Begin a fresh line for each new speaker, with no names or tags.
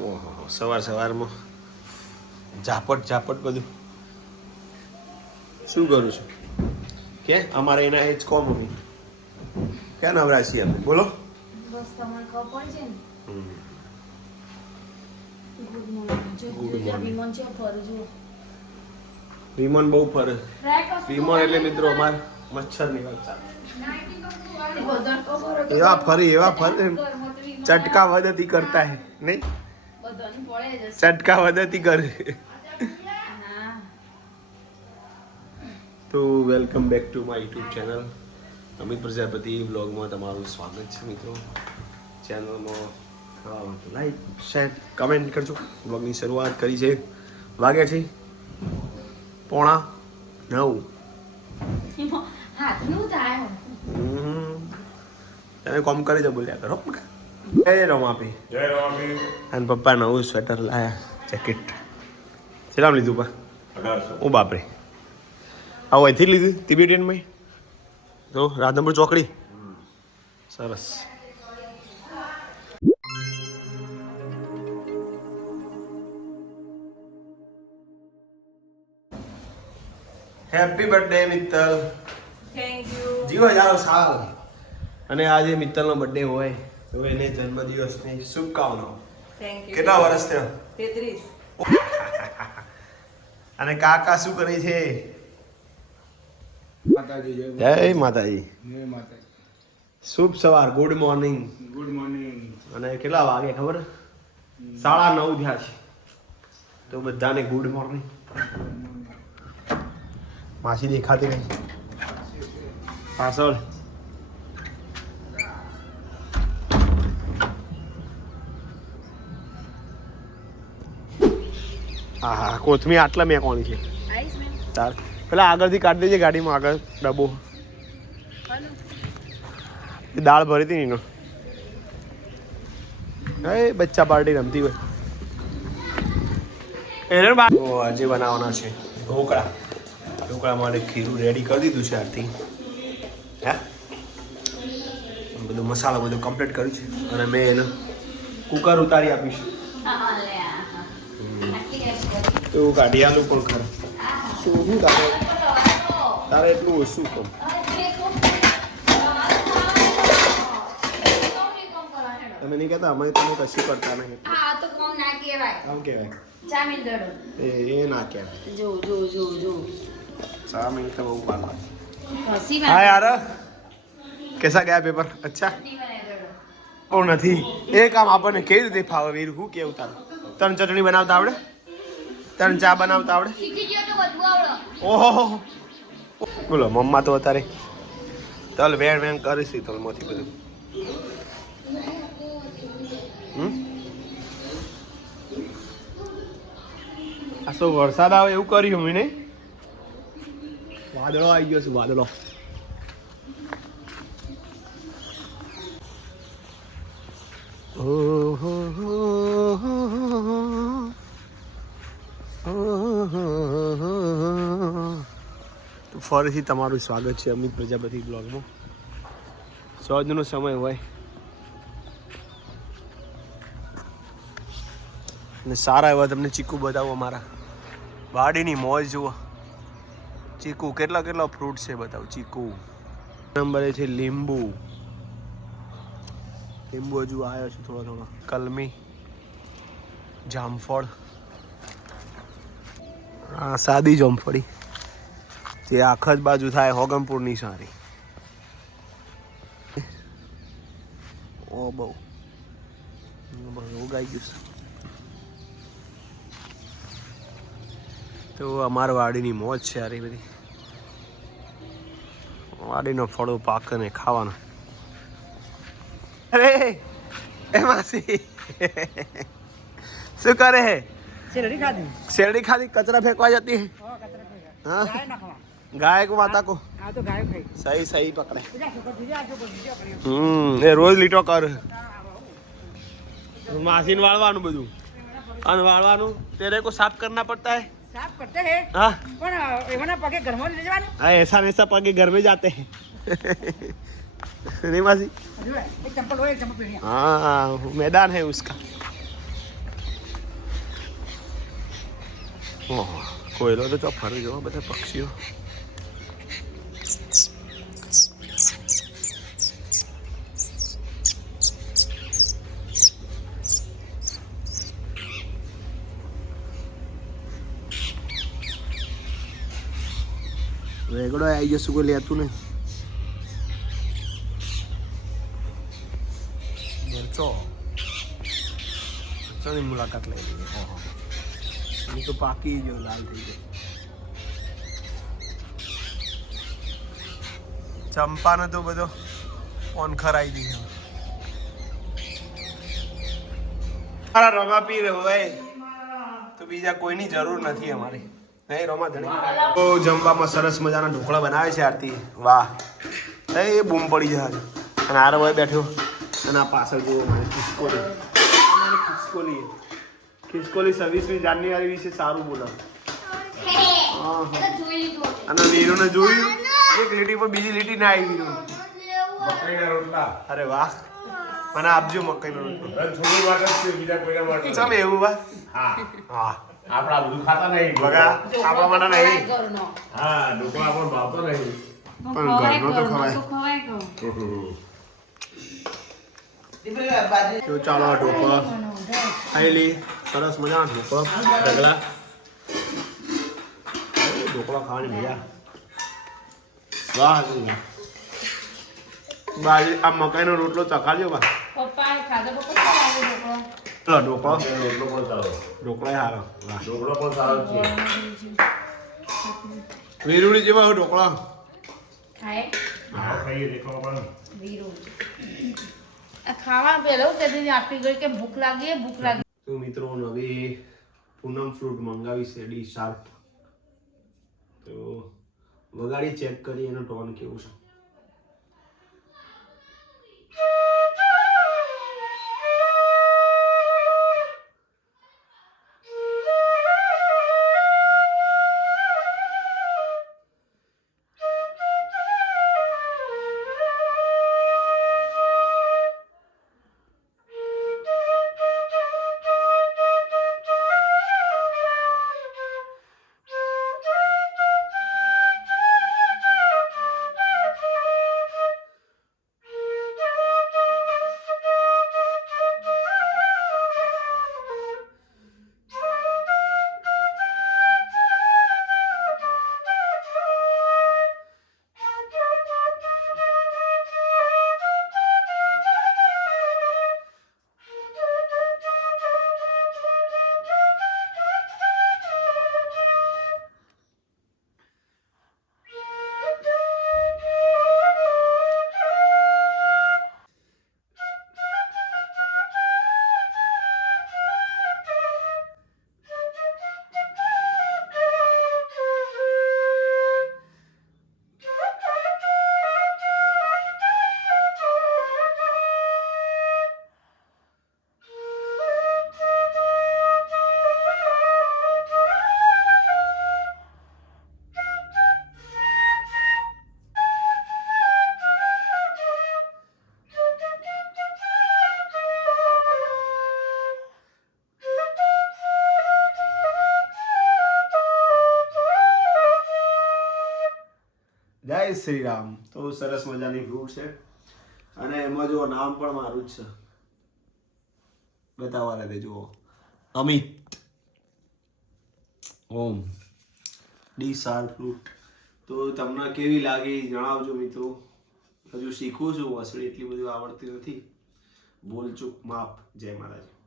ઓહો સવાર સવારમાં. ઝાપટ ઝાપટ બધું. શું કરું છું? કે અમારે એના એ જ કોમ મમ્મી. ક્યાં નવરા છીએ અમે બોલો.
વિમાન છે ફરે જો
વિમાન બહુ ફરે. વિમાન એટલે મિત્રો અમાર
મચ્છરની કે
એવા ફરી એવા ફરે. ચટકા વદતી કરતા હે નહીં?
બધાને પડે જ
ચટકા વદતી કરે. તો welcome back to my YouTube channel. Amit Prajapati બ્લોગમાં તમારું સ્વાગત છે મિત્રો. ચેનલમાં લાઈક શેર કમેન્ટ કરજો. બ્લોગની શરૂઆત કરી છે. વાગ્યા છે. પોણા નવ. તમે કોમ કરી દો બોલ્યા કરો. એ રમાપી.
જય રમાપી.
અને પપ્પા નવું સ્વેટર લાયા જેકેટ. કેટલામ લીધું પા
અઢારસો.
ઓ બાપરે. આવું અહીંથી જ લીધું તિબેટિયનમાં તો રાધનપુર ચોકડી. સરસ. Happy birthday Mittal.
Thank you
જીવો જાઓ સાલ. અને આજે મિત્તલનો બર્થડે હોય. તો એને જન્મદિવસની શુભકામનાઓ.
થેન્ક યુ
કેટલા વર્ષ થયા?
તેત્રીસ.
અને કાકા શું કરે છે?
માતાજી જય
જય માતાજી.
જય માતાજી.
શુભ સવાર ગુડ મોર્નિંગ.
Good morning.
અને કેટલા વાગે ખબર? સાડા નવ થયા છે. તો બધાને ગુડ મોર્નિંગ. માસી દેખાતી નહીં. પાછળ. હા હા કોથમી આટલા મેં કોની છે તાર. પેલા આગળથી કાઢી દેજે ગાડીમાં આગળ ડબ્બો. દાળ ભરી હતી એનો. એ બચ્ચા પાર્ટી રમતી હોય. એને આજે બનાવવાના છે ઢોકળા. ઢોકળા માટે ખીરું રેડી કરી દીધું છે આરથી હે? બધો મસાલો બધું કમ્પ્લીટ કર્યું છે. અને મેં એને કુકર ઉતારી આપીશ
હા લે આ આટલી હેલ્પ કરી
તો કાઢી આલું પણ ખરું. શું શું તારે તારે એટલું ઓછું કહું? તમે નહીં કહેતા અમે તમે કશું કરતા નહીં.
હા તો કોમ ના કહેવાય?
કોમ કહેવાય?
ચામીન દડો.
એ એ ના કહેવાય.
જો જો જો જો.
ચામીન તો બહુ પાલા
હસી
હા યાર. કેસા ગયા પેપર? અચ્છા. ઓ નથી. એ કામ આપણને કેવી રીતે ફાવે વીર? હું કેવું તારું? તને ચટણી બનાવતા આવડે? તને ચા બનાવતા આવડે? ઓહો. બોલો, મમ્મા તો અત્યારે તલ વેણ વેણ કરીશ તલમાંથી બધું? આ શું વરસાદ આવે એવું કર્યું મેં નહીં? વાદળો આવી ગયો છે, વાદળો. તો ફરીથી તમારું સ્વાગત છે અમિત પ્રજાપતિ બ્લોગમાં. સોજનો સમય હોય. અને સારા એવા તમને ચીકુ બતાવો અમારા. વાડીની મોજ જુઓ. ચીકુ કેટલા કેટલા ફ્રૂટ છે બતાવો, ચીકુ. નંબરે છે લીંબુ. લીંબુ હજુ આવ્યો છે થોડો થોડો. કલમી. જામફળ. સાદી જામફળી જે આખ જ બાજુ થાય હોગમપુરની સારી. ઓ બહુ. ઉગાઈ ગયું તો અમારા વાડીની મોજ છે આરી બધી. વાડીનો ફળો પાક ને ખાવાનો. અરે એ માસી. શું કરે? હે
શેરડી ખાધી.
શેરડી ખાધી કચરા ફેંકવા જતી. હે
નાખવા.
गाय को माता को
આ તો ગાય ખાઈ
सही सही पकड़े
બીજા છોકરા બીજા આ છોકરા બીજા કરી
હમ એ રોજ લીટો કર માસીને વાળવાનું બધું અને વાળવાનું તેરે को साफ करना पड़ता है
સાફ કરતે હે
हाँ
પણ એવાના પગે ઘરમાં લઈ જવાનું
हाँ ऐसा ऐसा पके घर में जाते हैं नहीं मासी
હજુ એક ચંપલ હોય એક ચંપલ પહેરી
हाँ मैदान है उसका ઓહો કોયલો તો ચો ફરી જવા બધા પક્ષીઓ વેગડો આવી જશું કોઈ લેતું નહીં મરચો મરચોની મુલાકાત લઈ લઈએ એ તો પાકી ગયો લાલ થઈ ગયો ચંપાનો તો બધો ફોન ખરાઈ દીધો મારા રમા પી રહ્યો હોય તો બીજા કોઈની જરૂર નથી અમારી નહીં રોમા ધણી. તો જમવામાં સરસ મજાના ઢોકળા બનાવે છે આરતી. વાહ. એ બૂમ પડી જાય અને આરો ભાઈ બેઠો. અને આ પાછળ જુઓ મારી ખિસકોલી. મારી ખિસકોલી. ખિસકોલી છવ્વીસમી જાન્યુઆરી વિશે સારું બોલો. અને વીરુને જોયું. એક લીટી પર બીજી લીટી ના આવી વીરુ અરે વાહ. મને આપજો મકાઈનો રોટલો. એવું વાહ.
હા.
હા
આપણા બધું ખાતા નહીં.
બગા આપણા માટે નહીં.
હા ઢોકળા પણ ભાવતો નહીં.
પણ ઘરનો તો ખવાય.
તો
ચાલો આ ઢોકળો ખાઈ સરસ મજાનો ઢોકળા. ઢગલા. ઢોકળો ખાવાની મજા. વાહ બાજરી આ મકાઈનો રોટલો ચખાડ્યો બા
પપ્પાએ ખાધો પપ્પા ખાધો ઢોકળો.
ચલો ઢોકળો
રોટલો પણ સારો
ઢોકળો સારો
ઢોકળો પણ સારો છે
વીરુડી જેવા હોય ઢોકળા
ખાય
હા ખાઈએ દેખો પણ
વીરું. ખાવા પેલો તેથી આપી ગઈ કે ભૂખ લાગી ભૂખ લાગી
તો મિત્રો નવી પૂનમ ફ્રૂટ મંગાવી છે ડી શાર્પ તો વગાડી ચેક કરી એનો ટોન કેવું છે શ્રી રામ તો સરસ મજાની ફ્રૂટ છે. અને એમાં જો નામ પણ મારું જ છે. બતાવવા દે જુઓ. અમિત. ઓમ. ડી સાર ફ્રૂટ. તો તમને કેવી લાગી જણાવજો મિત્રો. હજુ શીખું છું વસડી એટલી બધું આવડતી નથી. બોલચૂક માપ જય મહારાજ